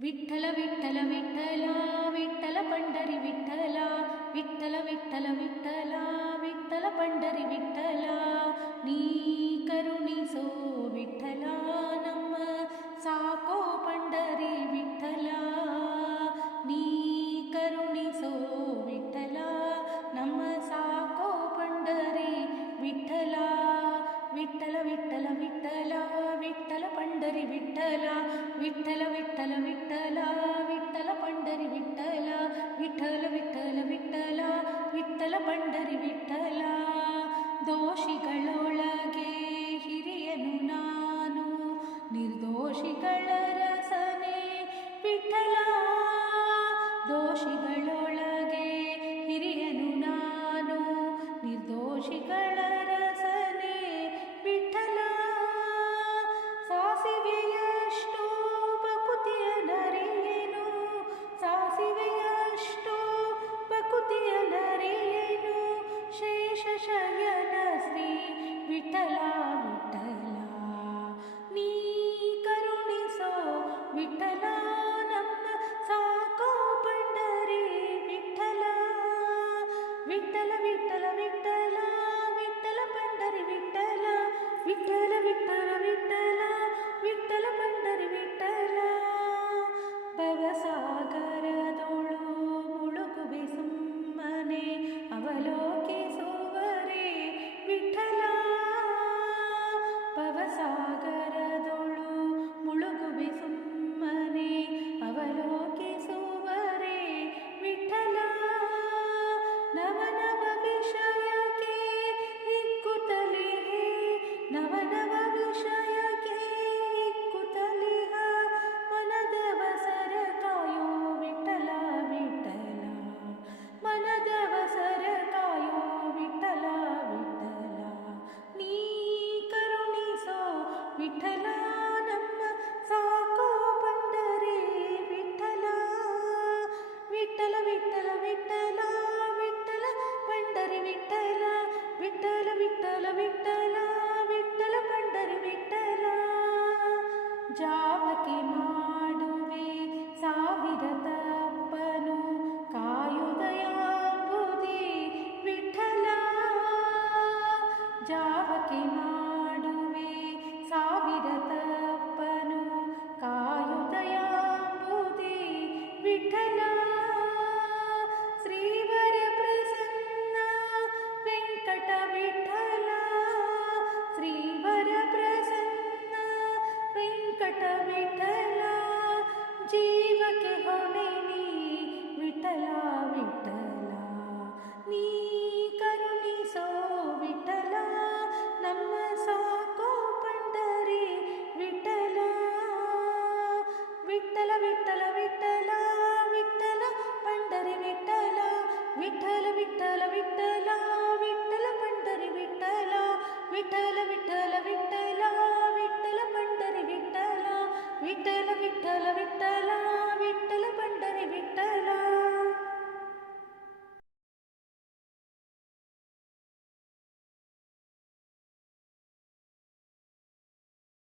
विठ्ठल विठ्ठल विठ्ठला विठ्ठल पंढरी विठ्ठला विठ्ठल विठ्ठल विठ्ठला विठ्ठल पंढरी विठ्ठला ನೀ ಕರುಣಿಸೋ ವಿಠ್ಠಲ ನಮ್ಮ ಸಾಕೋ पंढरी ವಿಠ್ಠಲ ನೀ ಕರುಣಿಸೋ ವಿಠ್ಠಲ ನಮ್ಮ ಸಾಕೋ पंढरी ವಿಠ್ಠಲ विठ्ठल विठ्ठल विठ्ठल विठ्ठल पंढरी विठ्ठल विठ्ठल विठ्ठल विठ्ठल विठ्ठल पंढरी विठ्ठल विठ्ठल विठ्ठल विठ्ठल विठ्ठल पंढरी विठ्ठल ದೋಷಿಗಳೊಳಗೆ ಹಿರಿಯನು ನಾನು ನಿರ್ದೋಷಿಗಳ ರಸನೆ ವಿಠ್ಠಲ ದೋಷಿಗಳೊಳಗೆ ಹಿರಿಯನು ನಾನು ನಿರ್ದೋಷಿಗಳ ರಸನೆ ವಿಠ್ಠಲ ಸಾಸಿವೆಯಷ್ಟು ಬಕುತಿಯ ನರಿಯೇನು ಸಾಸಿವೆಯಷ್ಟು ಬಕುತಿಯ ನರಿಯೇನು ಶೇಷ ಶಯನ ಶ್ರೀ ವಿಠ್ಠಲ ವಿಠ್ಠಲ ನೀ ಕರುಣಿಸೋ ವಿಠ್ಠಲ ನಮ್ಮ ಸಾಕೋ पंढरी ವಿಠ್ಠಲ ವಿಠ್ಠಲ ವಿಠ್ಠಲ ವಿಠ್ಠಲ ವಿಠ್ಠಲ पंढरी ವಿಠ್ಠಲ ವಿಠ್ಠಲ ವಿಠ್ಠಲ ವಿಠ್ಠಲ ವಿಠ್ಠಲ पंढरी ವಿಠ್ಠಲ ಭವಸಾಗರದೊಳು ಮುಳುಗುವೆ ಸುಮ್ಮನೆ ಅವಲೋಕಿಸುವರೆ ವಿಠ್ಠಲ ಭವಸಾಗರದೊಳು ಮುಳುಗುವೆ ಸುಮ್ಮನೆ ಅವಲೋಕಿಸುವರೆ ವಿಠ್ಠಲ ನವನವ ವಿಷಯಕ್ಕೆ ಇಕ್ಕುತ್ತಲಿಹೆ ನವನವ ವಿಷಯಕ್ಕೆ ಇಕ್ಕುತ್ತಲಿಹ ಮನದವಸರ ಕಾಯೋ ವಿಠ್ಠಲ ವಿಠ್ಠಲ ಮನದವಸರ ಕಾಯೋ ವಿಠ್ಠಲ ವಿಠ್ಠಲ ನೀ ಕರುಣಿಸೋ ವಿಠ್ಠಲ ನಮ್ಮ ಸಾಕೋ पंढरी ವಿಠ್ಠಲ ವಿಠ್ಠಲ ವಿಠ್ಠಲ ವಿಠ್ಠಲ ವಿಠ್ಠಲ पंढरी ವಿಠ್ಠಲ ವಿಠ್ಠಲ ವಿಠ್ಠಲ ವಿಠ್ಠಲ ವಿಠ್ಠಲ पंढरी ವಿಠ್ಠಲ ಜಾವಕ್ಕೆ ಮಾಡುವೆ ಸಾವಿರ ತಪ್ಪನು ಕಾಯುದಯಾಂಬುದಿ ವಿಠ್ಠಲ ಜಾವಕ್ಕೆ ಮಾಡುವೆ ಸಾವಿರ ತಪ್ಪನು ಕಾಯುದಯಾಂಬುದಿ ವಿಠ್ಠಲ ಶ್ರೀವರ ಪ್ರಸನ್ನ ವೆಂಕಟ ವಿಠ್ಠಲ ಶ್ರೀವರ ಪ್ರಸನ್ನ ವೆಂಕಟ ವಿಠ್ಠಲ ಜೀವಕ್ಕೆ ಹೊಣೆ ನೀ ವಿಠ್ಠಲ ವಿಠ್ಠಲ ನೀ ಕರುಣಿಸೋ ವಿಠ್ಠಲ ನಮ್ಮ ಸಾಕೋ पंढरी ವಿಠ್ಠಲ ವಿಠ್ಠಲ ವಿಠ್ಠಲ ವಿಠ್ಠಲ ವಿಠ್ಠಲ पंढरी ವಿಠ್ಠಲ ವಿಠ್ಠಲ ವಿಠ್ಠಲ ವಿಠ್ಠಲ ವಿಠ್ಠಲ पंढरी ವಿಠ್ಠಲ ವಿಠ್ಠಲ ವಿಠ್ಠಲ ವಿಠ್ಠಲ ವಿಠ್ಠಲ पंढरी ವಿಠ್ಠಲ ವಿಠ್ಠಲ ವಿಠ್ಠಲ ವಿಠ್ಠಲ